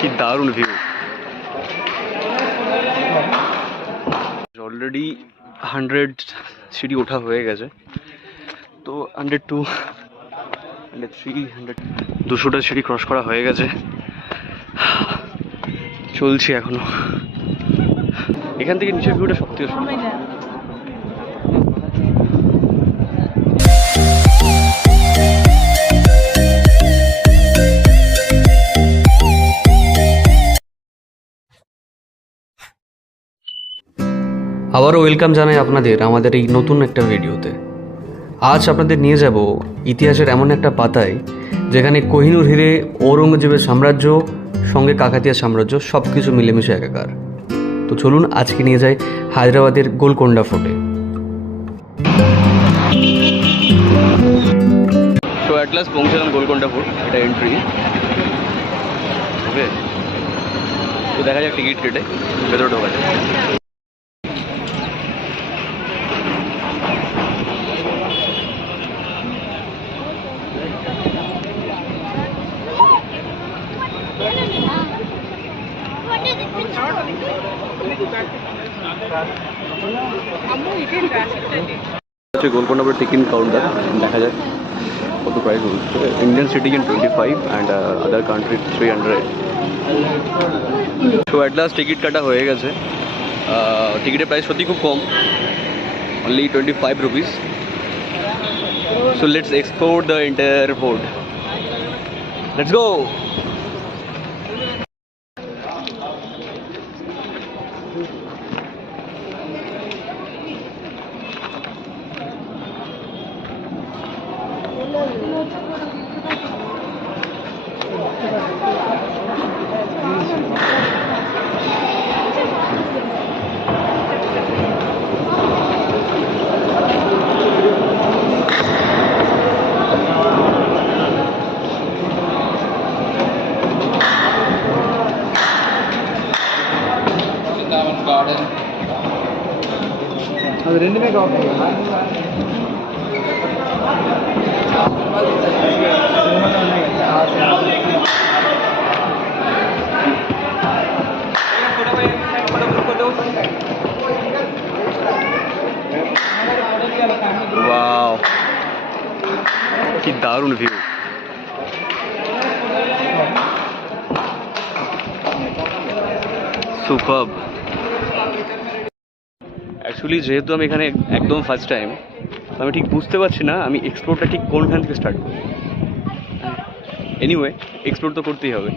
কি দারুণ view. Already 100 সিঁড়ি ওঠা হয়ে গেছে, তো 102, 103, 200টা সিঁড়ি ক্রস করা হয়ে গেছে। চলছি এখনো। এখান থেকে নিচের ভিউটা সত্যি সুন্দর। আবারও ওয়েলকাম জানাই আপনাদের আমাদের এই নতুন একটা ভিডিওতে। আজ আপনাদের নিয়ে যাব ইতিহাসের এমন একটা পাতায় যেখানে কোহিনূর হিরে, ঔরঙ্গজেবের সাম্রাজ্য সঙ্গে কাকাতিয়া সাম্রাজ্য সব কিছু মিলেমিশে একাকার। তো চলুন আজকে নিয়ে যাই হায়দ্রাবাদের গোলকোন্ডা ফোর্টে। তো অ্যাট লাস্ট পৌঁছালাম গোলকোন্ডা ফোর্ট, এটা এন্ট্রি। ওকে, তো দেখা যাক টিকিট কেটে ভেতরে ঢোকা যায়। গোলকোন্ডা ফোর্ট টিকিট কাউন্টার, দেখা যাক কত প্রাইস হচ্ছে। Indian citizen 25 and other country 300। তো অ্যাট লাস্ট টিকিট কাটা হয়ে গেছে। টিকিটের প্রাইস সত্যি খুব কম, only 25 rupees. So let's explore the entire fort, let's go. அது ரெண்டுமே கவர் वाओ, কি দারুণ ভিউ। সুপারব। অ্যাকচুয়ালি যেহেতু আমি এখানে একদম ফার্স্ট টাইম, আমি ঠিক বুঝতে পারছি না আমি এক্সপ্লোরটা ঠিক কোনখান থেকে স্টার্ট করব। এনিওয়ে, এক্সপ্লোর তো করতেই হবে,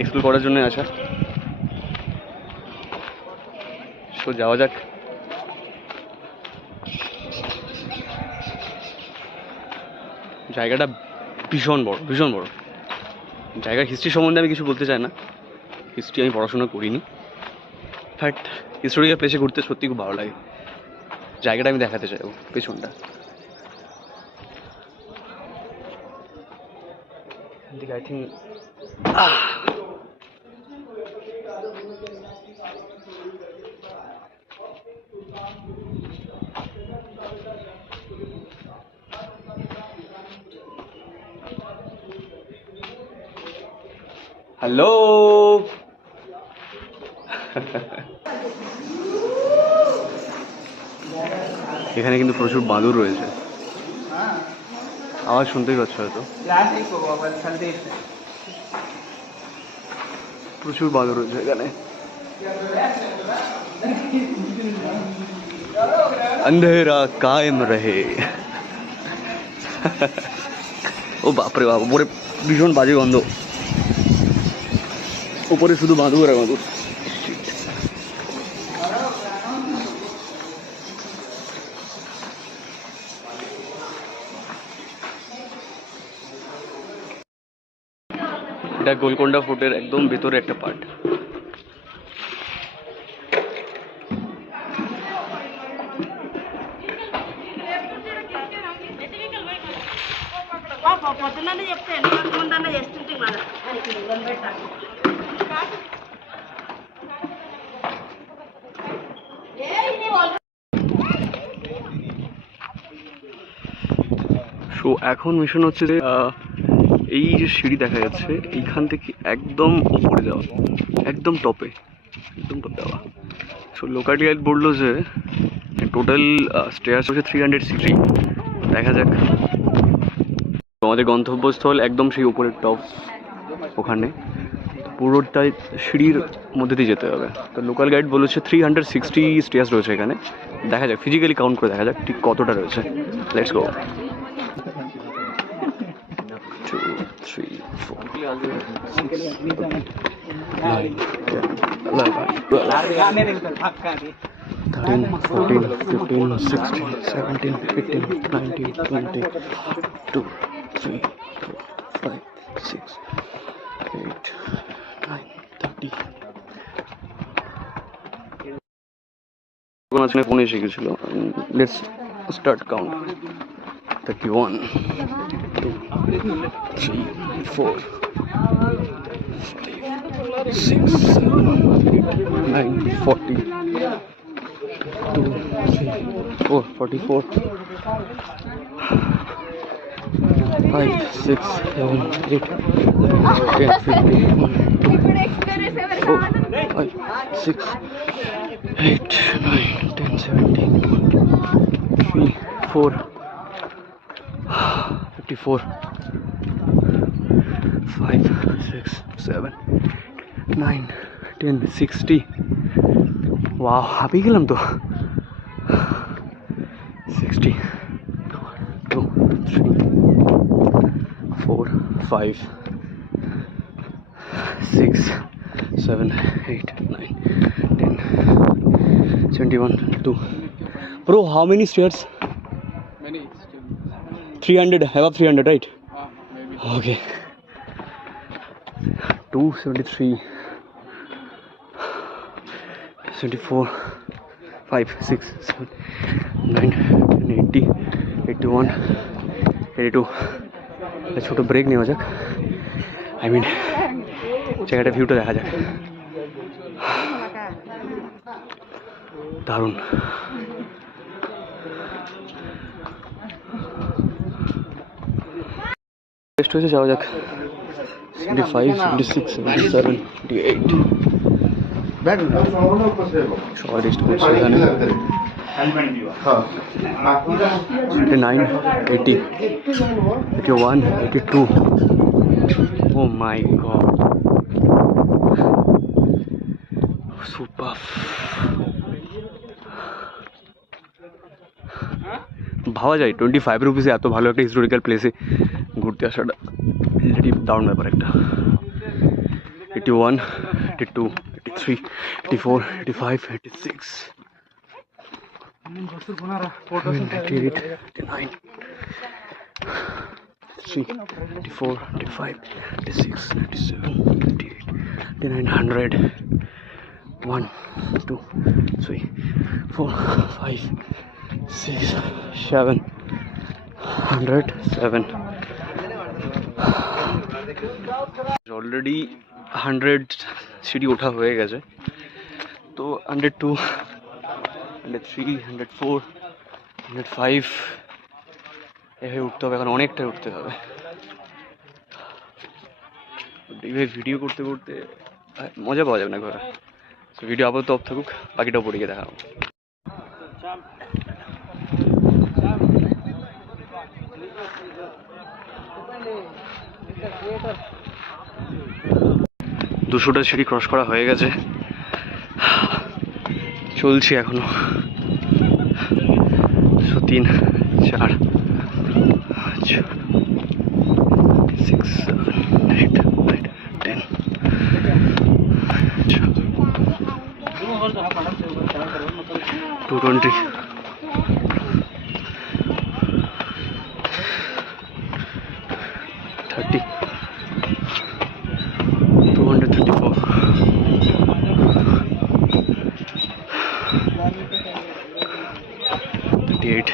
এক্সপ্লোর করার জন্য আসা। তো যাওয়া যাক। জায়গাটা ভীষণ বড়, ভীষণ বড়। জায়গার হিস্ট্রি সম্বন্ধে আমি কিছু বলতে চাই না, হিস্ট্রি আমি পড়াশোনা করিনি, বাট হিস্টোরিক্যাল প্লেসে ঘুরতে সত্যি খুব ভালো লাগে। জায়গাটা আমি দেখাতে চাইবো, পেছনটা। I think hello. এখানে কিন্তু প্রচুর বাঁদর রয়েছে, আওয়াজ শুনতেই পাচ্ছ হয়তো। প্রচুর বাঁদর রয়েছে এখানে। अंधेरा कायम रहे। ও বাপরে বাপ, উপরে ভীষণ বাজে গন্ধ, উপরে শুধু বাঁদর আর বাঁদর। এটা গোলকোন্ডা ফোর্টের একদম ভেতরে একটা পার্ট। সো এখন মিশন হচ্ছে যে এই যে সিঁড়ি দেখা যাচ্ছে এইখান থেকে একদম উপরে যাওয়া, একদম টপে যাওয়া। সো লোকাল গাইড বললো যে টোটাল স্টেয়ার্স হচ্ছে 360। দেখা যাক। আমাদের গন্তব্যস্থল একদম সেই উপরের টপ, ওখানে পুরোটাই সিঁড়ির মধ্যে দিয়ে যেতে হবে। তো লোকাল গাইড বলেছে 360 স্টেয়ার্স রয়েছে এখানে। দেখা যাক, ফিজিক্যালি কাউন্ট করে দেখা যাক ঠিক কতটা রয়েছে। Let's go. 2 3 4 9 10 11 12 13 14 15 16 17 18 19 20 2 3 4 5 6 8 9 30। ফোনে এসে গেছিল। Let's start count. 31 2 3 4 5 6 7 8 9 40 2 3 4 44 5 6 7 8 10 15 4 5 6 8 9 10 17 3 4 54 5 6 7 9 10 60। वाह, हापी गेलाम तो। 60 2 3 4 5 6 7 8 9 10 71 2। Bro, how many stairs? Many. 300, above 300, right? Maybe. Okay. 273 74 5 6 7 9 10 80 81 82। ছোট ব্রেক নেওয়া যাক। আই মিন জায়গাটা ভিউটা দেখা যাক। দারুণ। টেস্ট হয়েছে, যাওয়া যাক। 75 76 77 78। সবাই রেস্ট করছে এখানে। 79 80 81 82। ও মাই গড, সুপার। ভাবা যায় 25 রুপিসে এত ভালো একটা হিস্টোরিক্যাল প্লেসে ঘুরতে আসাটা দারুণ ব্যাপার একটা। 81 82 83 84 85 86 88 89 83 84 85 86 97 98 89 100 1 2 3 4 5 6 7 107। অলরেডি 100 সিঁড়ি ওঠা হয়ে গেছে। তো 102 103 104 105 এভাবে উঠতে হবে। এখন অনেকটাই উঠতে হবে। এইভাবে ভিডিও করতে করতে মজা পাওয়া যাবে না ঘরে। ভিডিও আপাতত অফ থাকুক, বাকিটাও পড়ে গিয়ে দেখাবো। দুশোটা সিঁড়ি ক্রস করা হয়ে গেছে, চলছি এখনো। 3 4 5 6 7 8 9 10 220 30 234 38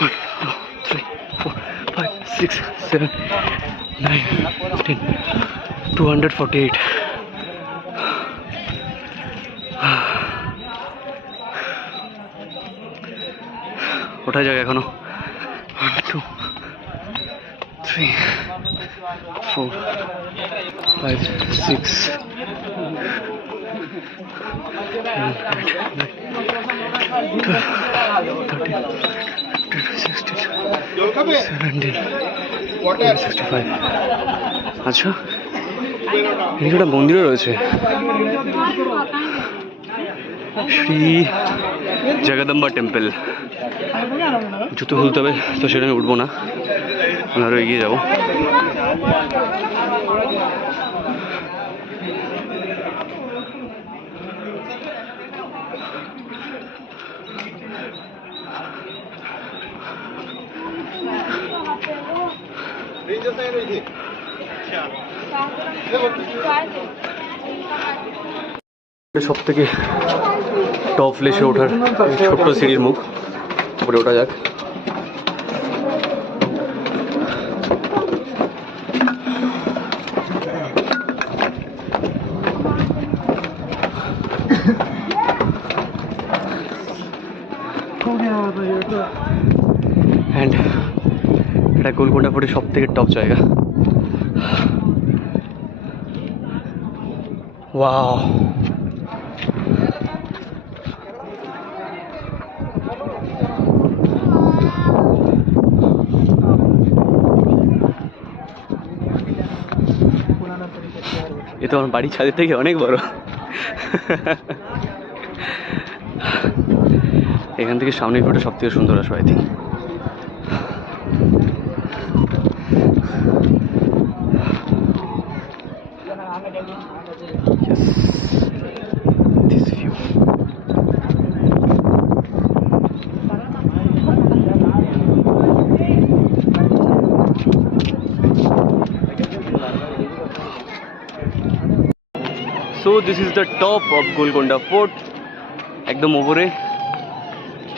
1 2 3 4 5 6 7 9 10 248। ওঠা যাক এখনো। 1 2 3, 4, 5, 6, 65। আচ্ছা, এদিকে একটা মন্দিরও রয়েছে, শ্রী জগদম্বা টেম্পল। জুতো খুলতে হবে, তো সেটা আমি উঠবো না, আমি আরও এগিয়ে যাবো। সব থেকে টপ ফ্লেসে ওঠার ছোট্ট সিঁড়ির মুখ, উপরে ওঠা যাক। অ্যান্ড এটা গোলকোন্ডা ফোর্টের সব থেকে টপ জায়গা। ওয়াও, এ তো আমার বাড়ির ছাদের থেকে অনেক বড়। এখান থেকে সামনের ভিউটা সব থেকে সুন্দর আসবে, I think. This view. So this is the top of Golconda Fort. একদম ওপরে।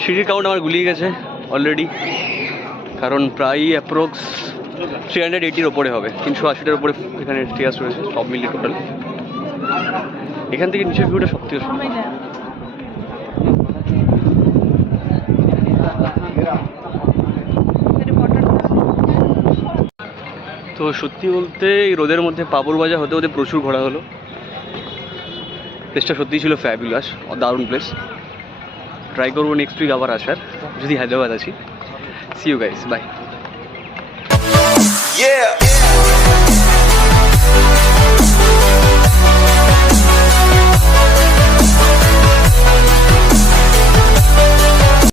সিঁড়ির কাউন্ট আমার গুলিয়ে গেছে অলরেডি, কারণ প্রায় অ্যাপ্রক্স 380-র ওপরে হবে, 380-টার ওপরে এখানে স্টেয়ার্স রয়েছে সব মিলিয়ে টোটাল। এখান থেকে নিচের ভিউটা সব থেকে সুন্দর। তো সত্যি বলতে এই রোদের মধ্যে পাপড় ভাজা হতে হতে প্রচুর ঘোরা হলো। প্লেসটা সত্যিই ছিল ফ্যাবুলাস, দারুণ প্লেস। ট্রাই করবো নেক্সট উইক আবার আসার, যদি হায়দ্রাবাদ আছি। See you guys, by.